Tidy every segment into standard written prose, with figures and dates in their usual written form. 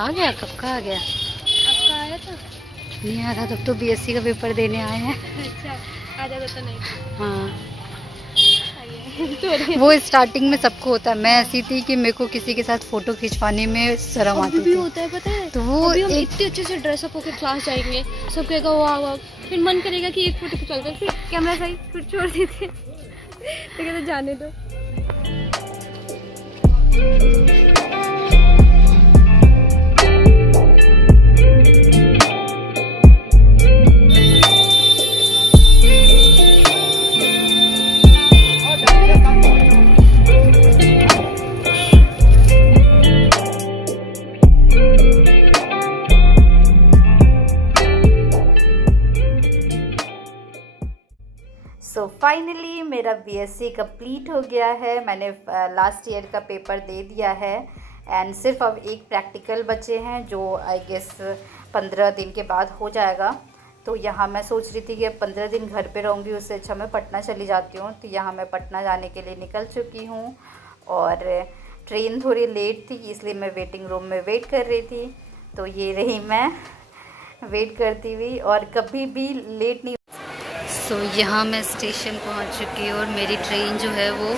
आ गया? कब का आ गया? आपका आया था? नहीं आ रहा, तब तो बीएससी का पेपर देने आए हैं। अच्छा, आ जाता तो नहीं। हाँ तो वो स्टार्टिंग में सबको होता है। मैं ऐसी थी कि मेरे को किसी के साथ फोटो खिंचवाने में शर्म आती भी थी। होता है, पता है? तो वो अभी हम एक इतने अच्छे से ड्रेसअप होकर क्लास जाएंगे, सब कहेगा वाह वाह, फिर मन करेगा कि एक फोटो खिंचवाते हैं, फिर कैमरा सही, फिर छोड़ देते हैं। तो कहते जाने दो। सो फाइनली मेरा बीएससी कंप्लीट हो गया है। मैंने लास्ट ईयर का पेपर दे दिया है एंड सिर्फ अब एक प्रैक्टिकल बचे हैं जो आई गेस 15 दिन के बाद हो जाएगा। तो यहाँ मैं सोच रही थी कि अब 15 दिन घर पे रहूँगी, उससे अच्छा मैं पटना चली जाती हूँ। तो यहाँ मैं पटना जाने के लिए निकल चुकी हूँ और ट्रेन थोड़ी लेट थी इसलिए मैं वेटिंग रूम में वेट कर रही थी। तो ये रही मैं वेट करती हुई और कभी भी लेट नहीं। सो यहाँ मैं स्टेशन पहुँच चुकी हूँ और मेरी ट्रेन जो है वो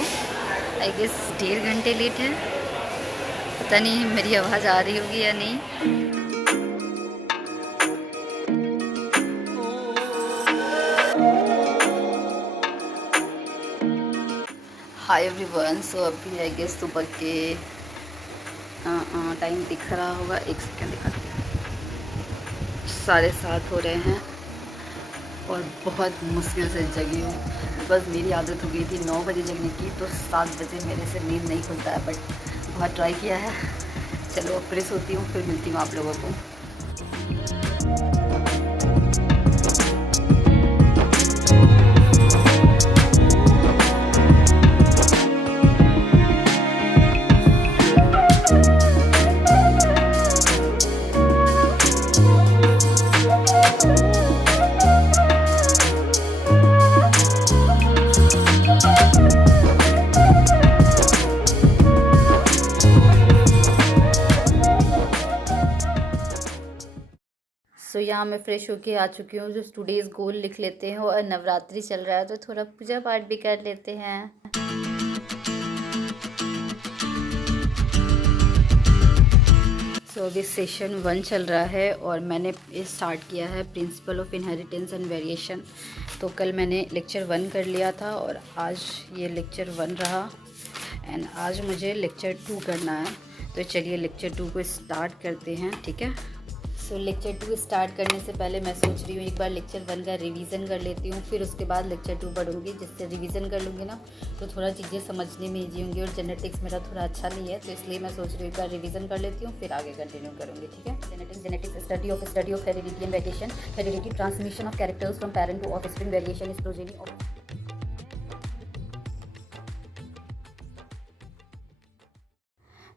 आई गेस 1.5 घंटे लेट है। पता नहीं मेरी आवाज़ आ रही होगी या नहीं। हाय एवरीवन, सो अभी आई गेस सुबह के टाइम दिख रहा होगा, एक सेकेंड दिखाती हूँ, 7:30 हो रहे हैं और बहुत मुश्किल से जगी हूँ। बस मेरी आदत हो गई थी 9 बजे जगने की, तो 7 बजे मेरे से नींद नहीं खुलता है, बट बहुत ट्राई किया है। चलो अब फ्रेश होती हूँ, फिर मिलती हूँ आप लोगों को। सो यहाँ मैं फ़्रेश होके आ चुकी हूँ। जो टुडेज़ गोल लिख लेते हैं और नवरात्रि चल रहा है तो थोड़ा पूजा पाठ भी कर लेते हैं। सो अभी सेशन 1 चल रहा है और मैंने स्टार्ट किया है principle of inheritance and variation. तो कल मैंने लेक्चर 1 कर लिया था और आज ये लेक्चर 1 रहा एंड आज मुझे लेक्चर 2 करना है। तो चलिए लेक्चर 2 को स्टार्ट करते हैं, ठीक है। सो लेक्चर 2 स्टार्ट करने से पहले मैं सोच रही हूँ एक बार लेक्चर 1 का रिवीजन कर लेती हूँ, फिर उसके बाद लेक्चर 2 पढ़ूँगी। जिससे रिवीजन कर लूँगी ना तो थोड़ा चीज़ें समझने में ईजी होंगी। और जेनेटिक्स मेरा थोड़ा अच्छा नहीं है तो इसलिए मैं सोच रही हूँ एक बार रिवीजन कर लेती हूँ, फिर आगे कंटिन्यू करूँगी, ठीक है। Genetics study of heredity and variation, heredity transmission of characters from parent to offspring, variation is progeny of.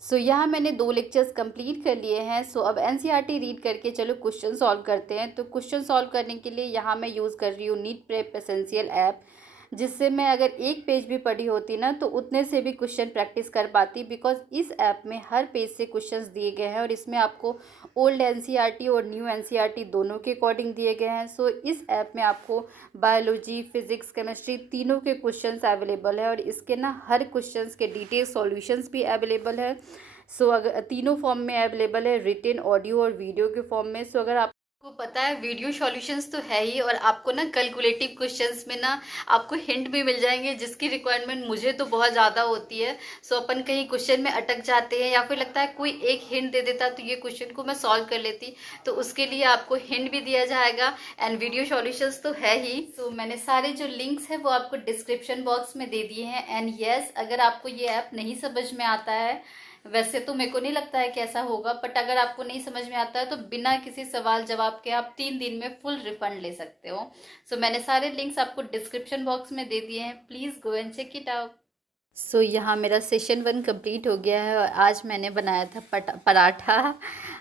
So यहाँ मैंने 2 लेक्चर्स कंप्लीट कर लिए हैं। सो अब एनसीईआरटी रीड करके चलो क्वेश्चन सॉल्व करते हैं। तो क्वेश्चन सॉल्व करने के लिए यहाँ मैं यूज़ कर रही हूँ नीट प्रेप एसेंशियल ऐप, जिससे मैं अगर एक पेज भी पढ़ी होती ना तो उतने से भी क्वेश्चन प्रैक्टिस कर पाती। बिकॉज इस ऐप में हर पेज से क्वेश्चंस दिए गए हैं और इसमें आपको ओल्ड एनसीईआरटी और न्यू एनसीईआरटी दोनों के अकॉर्डिंग दिए गए हैं। सो इस ऐप में आपको बायोलॉजी, फिजिक्स, केमिस्ट्री तीनों के क्वेश्चंस अवेलेबल है और इसके ना हर क्वेश्चंस के डिटेल सॉल्यूशंस भी अवेलेबल है। सो अगर तीनों फॉर्म में अवेलेबल है, रिटन, ऑडियो और वीडियो के फॉर्म में। सो अगर आपको पता है वीडियो सॉल्यूशंस तो है ही और आपको ना कैलकुलेटिव क्वेश्चंस में ना आपको हिंट भी मिल जाएंगे, जिसकी रिक्वायरमेंट मुझे तो बहुत ज़्यादा होती है। सो अपन कहीं क्वेश्चन में अटक जाते हैं या फिर लगता है कोई एक हिंट दे देता तो ये क्वेश्चन को मैं सॉल्व कर लेती, तो उसके लिए आपको हिंट भी दिया जाएगा एंड वीडियो सॉल्यूशंस तो है ही। सो मैंने सारे जो लिंक्स है वो आपको डिस्क्रिप्शन बॉक्स में दे दिए हैं। एंड यस, अगर आपको ये ऐप नहीं समझ में आता है, वैसे तो मेरे को नहीं लगता है कि ऐसा होगा, बट अगर आपको नहीं समझ में आता है तो बिना किसी सवाल जवाब के आप 3 दिन में फुल रिफंड ले सकते हो। सो मैंने सारे लिंक्स आपको डिस्क्रिप्शन बॉक्स में दे दिए हैं, please go and check it out. So यहाँ मेरा सेशन 1 कंप्लीट हो गया है और आज मैंने बनाया था पराठा,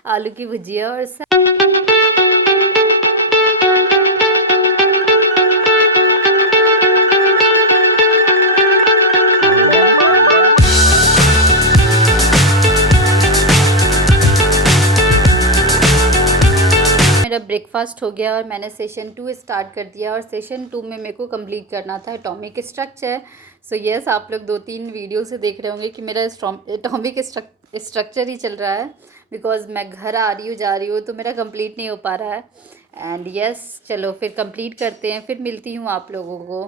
आलू की भुजिया और ब्रेकफास्ट हो गया और मैंने सेशन 2 स्टार्ट कर दिया और सेशन 2 में मेरे को कंप्लीट करना था एटॉमिक स्ट्रक्चर। सो यस, आप लोग 2-3 वीडियो से देख रहे होंगे कि मेरा एटॉमिक स्ट्रक्चर ही चल रहा है, बिकॉज़ मैं घर आ रही हूँ जा रही हूँ तो मेरा कंप्लीट नहीं हो पा रहा है। एंड यस, चलो फिर कंप्लीट करते हैं, फिर मिलती हूँ आप लोगों को।